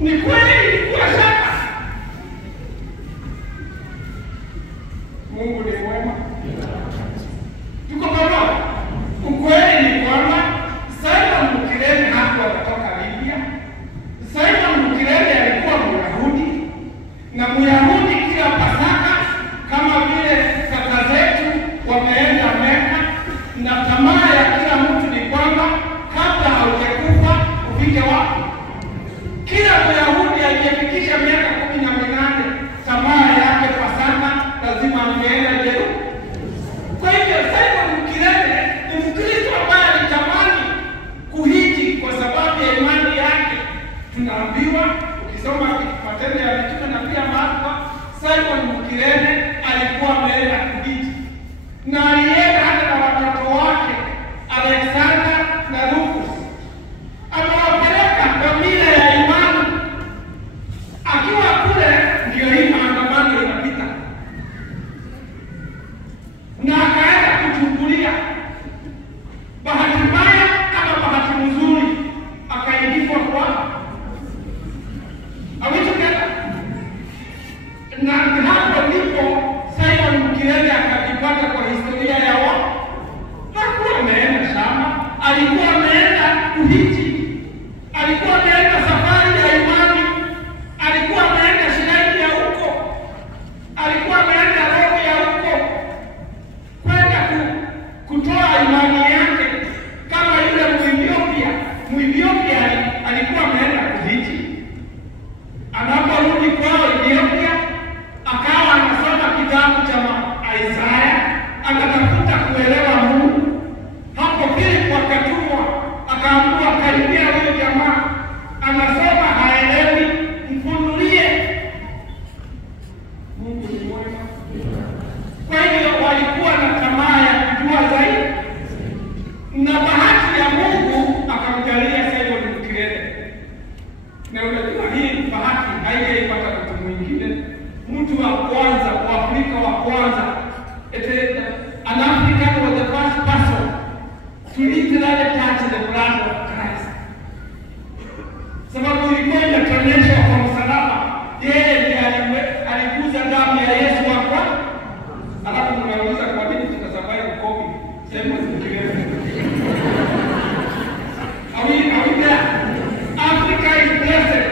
Ni kweli ilikuwa shaka. Mungu ni mwema. Tuko pamoja. Ukweli ni kwamba Simon Mkirene hakuwa kutoka Libya. Simon Mkirene alikuwa Myahudi, na Myahudi kila Pasaka kama vile kaka zetu wameenda Meka, na tamaa ya kila mtu ni kwamba kabla haujakufa ufike wapi? Kila Myahudi aliyefikisha miaka 18 tamaa yake Pasaka lazima angeenda Yerusalemu. Kwa hivyo Simon Mkirene ni Mkristo ambaye alitamani kuhiji kwa sababu ya imani yake. Tunaambiwa ukisoma Matendo ya Mitume na pia Marko, Simon Mkirene alikuwa ameenda kuhiji, na alienda hata na watoto wake Alexander na Rufus. Amewapeleka dhamira ya imani. Akiwa kule ndio hii maandamano inapita, na akaenda kuchungulia. Bahati mbaya ama bahati nzuri akaingizwa kwa awitokea, na hapo ndipo Simon Mkirene akajipata kwa historia ya wao. Hakuwa ameenda shamba, alikuwa ameenda kuhiji, alikuwa ameenda safari ya imani, alikuwa ameenda shirika ya huko, alikuwa ameenda roho ya huko kwenda kutoa imani yake kama yule Mwethiopia alikuwa ameenda kuhiji. Anaporudi kwao Ethiopia, akawa anasoma kitabu cha Isaya, akatafuta kuelewa Mungu. Hapo Filipo akatumwa, akaambiwa karibia huyo jamaa, anasoma haelewi, mfunulie. Mungu ni mwema. Kwa hivyo walikuwa na tamaa ya kujua zaidi, na bahati ya Mungu akamjalia Simon Mkirene. Na unajua hii bahati haijaipata mtu mwingine. Mtu wa kwanza, Afrika wa kwanza, an African was the first person to literally touch the blood of Christ. Sababu ilikuwa inatonyeshwa kwa msalaba, yeye ndiye aliguza damu ya Yesu hapa. Alafu tunauliza kwa nini tunasabai ukopi? Simon Mkirene. Africa is blessed.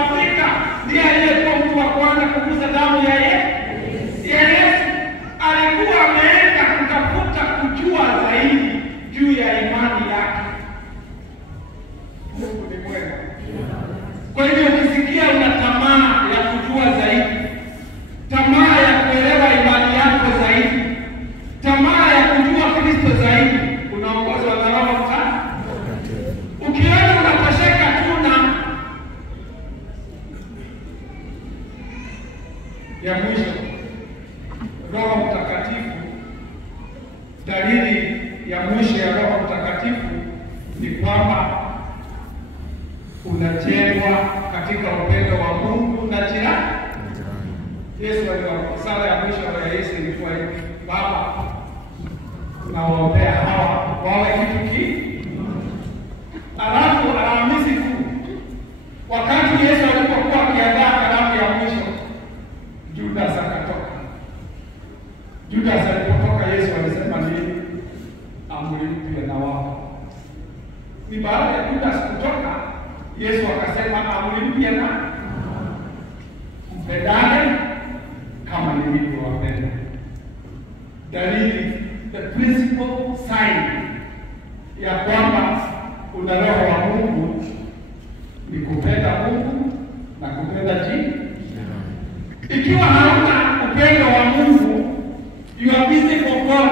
Afrika ndiye aliyekuwa mtu wa kwanza kugusa damu ya Yesu. Alikuwa ameenda kutafuta kujua zaidi juu ya imani yake. Mungu ni mwema. Kwa hivyo ukisikia una tamaa ya kujua zaidi, tamaa ya kuelewa imani yako zaidi, tamaa ya kujua Kristo zaidi, unaongozwa na Roho Mtakatifu. Ukiona unatosheka tu na ya mwisho, Roho Mtakatifu, dalili ya mwisho ya Roho Mtakatifu ni kwamba unajengwa katika upendo wa Mungu na jirani. Yesu aliwaambia, sala ya mwisho ya Yesu ilikuwa hivi: Baba, nawaombea hawa wawe kitu kimoja. Alafu Alhamisi Kuu, wakati Yesu alipokuwa akiandaa karamu ya mwisho, Judas akatoka. Judas alipotoka, Yesu alisema nini? Amri mpya nawapa. Ni baada ya Judas kutoka, Yesu akasema amri mpya na mpendane kama nilivyowapenda. Dalili, the principal sign ya kwamba una roho wa Mungu ni kupenda Mungu na kupenda jirani. Ikiwa hauna upendo wa Mungu, you are busy for God,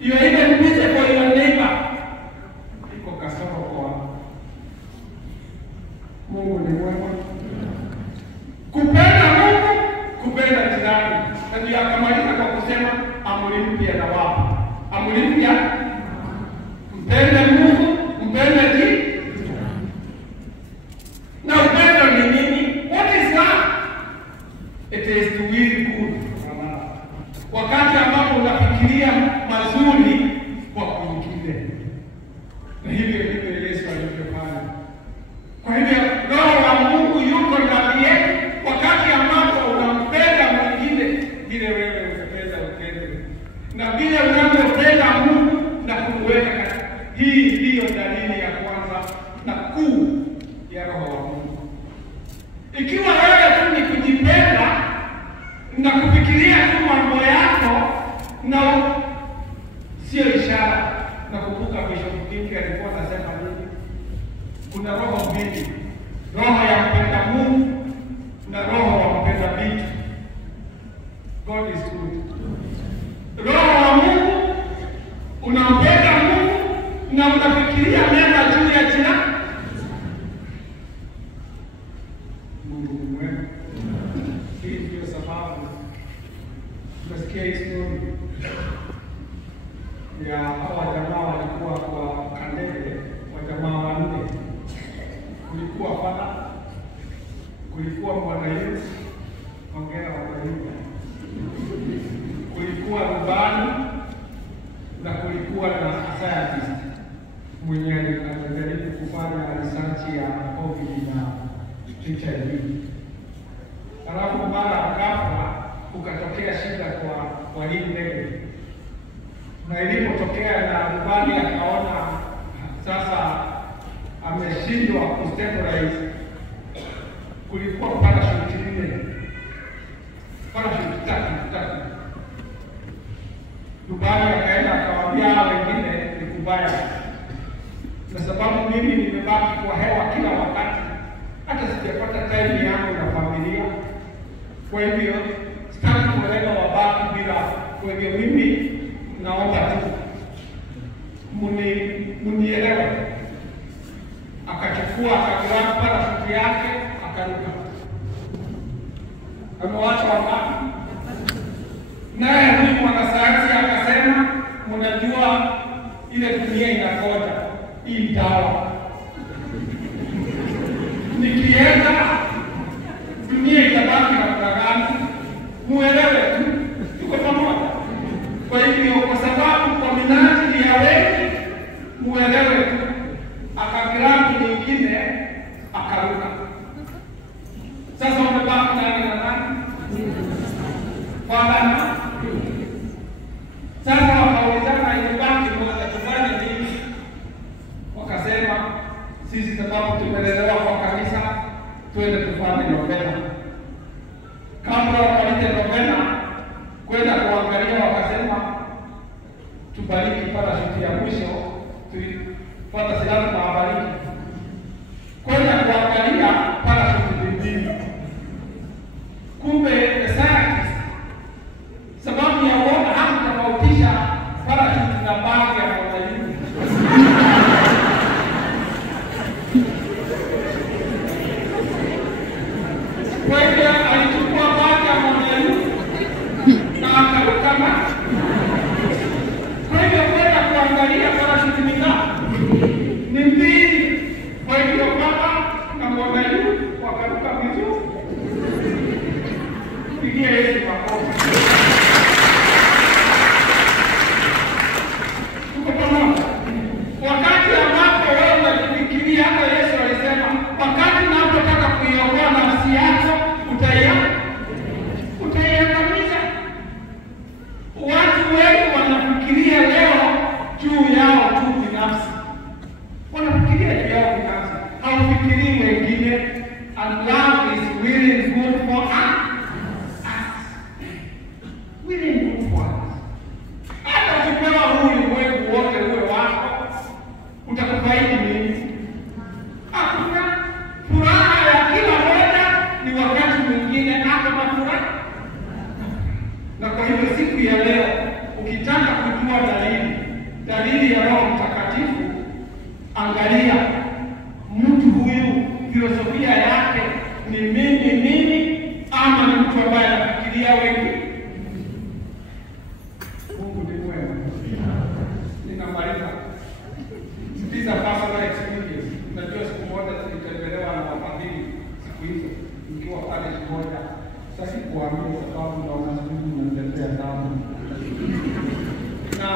you are even busy for your neighbor. Iko kasoro kwa Mungu. Ni mwema. Kupenda Mungu, kupenda jirani. Ndio akamaliza kwa kusema amri mpya nawapa. Amri mpya, mpende Mungu, mpende jirani. Na upendo ni nini? What is love? It is to will good. Wakati ambapo unafikiria mazuri kwa kwingine. Na hivyo ndivyo Yesu alivyofanya. Kwa hivyo Roho wa Ikiwa wewe tu ni kujipenda na kufikiria tu mambo yako na sio ishara. Na kumbuka Bishop King alikuwa anasema nini? Kuna roho mbili, roho ya mpenda Mungu na roho wa mpenda vitu. God is good. Roho wa Mungu unampenda Mungu na unafikiria mema juu ya jina Mungu mwema. Hii ndio sababu tunasikia historia ya hawa jamaa walikuwa kwa Kandele, wajamaa wanne. Kulikuwa Fada, kulikuwa Bwana Yesu, ongea Bwana, kulikuwa rubani na kulikuwa na scientist mwenye alijaribu kufanya research ya COVID na HIV. Alafu mara ghafla kukatokea shida kwa hii ndege, na ilipotokea na rubani akaona sasa ameshindwa kustabilize, kulikuwa parachute nne, parachute tatu. Rubani akaenda akawaambia wengine ni kubaya, na sababu mimi nimebaki kwa hewa kila wakati, hata sijapata time yangu na familia. Kwa hivyo sitaki kulenga wabaki bila. Kwa hivyo mimi naomba tu munielewe. Akachukua akagrab parachute yake akaruka. Amewacha wabaki. Naye huyu mwanasayansi akasema, mnajua ile dunia inakoja hii dawa. Nikienda dunia itabaki na gani? Muelewe tu, tuko pamoja. Kwa hivyo kwa sababu kwa minajili ya wengi, muelewe tu. Akagrabu nyingine akaruka. Sasa umebaki nani na nani? Bwana. Sasa wakaulizana imebaki moja, tufanye nini? Wakasema sisi sababu tumelelewa kwa kanisa, twende tufanye novena. Kabla wapalite novena kwenda kuangalia, wakasema tubariki parachute ya mwisho, tupata silaha na abariki. Kwenda kuangalia parachute mbili. Kumbe scientist sababu ya uona hakutofautisha parachute na bagi ya mwanadamu. Kwa hivyo alichukua bagi ya mwanadamu na akaruka maji. Kwa hivyo kwenda kuangalia parachute ni ngapi? Ni mbili. Kwa hivyo baba na mwanadamu wakaruka vizuri. Pigia Yesu makofi. Wakati ambapo wewe unafikiria, hata Yesu alisema, wakati unapotaka kuiokoa nafsi yako, utaiangamiza. Watu wengi wanafikiria leo juu yao tu binafsi. Wanafikiria juu yao binafsi. Hawafikirii wengine. And love is really good for us. Really good for us. Hata ukipewa huu ulimwengu wote uwe wako, utakufaidi nini? Hakuna. Furaha ya kila moja ni wakati mwingine hata mafuraha. Na kwa hivyo siku ya leo, ukitaka kujua dalili ya Roho Mtakatifu, angalia mtu huyu filosofia yake ni mimi ama ni mtu ambaye anafikiria wengi. Mungu ni mwema. Ninamaliza. These are personal experience. Najua siku moja tulitembelewa na wafadhili siku hizo, nikiwa pale kimoja. Sasa kuambia sababu naona siku mnaendelea sana. Na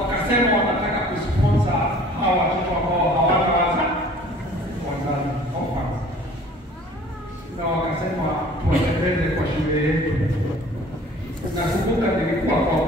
wakasema wanataka kusponsor hawa watoto ambao hawana wazazi. Na wakasema tuwatembeze kwa shule yetu. Nakumbuka nilikuwa kwa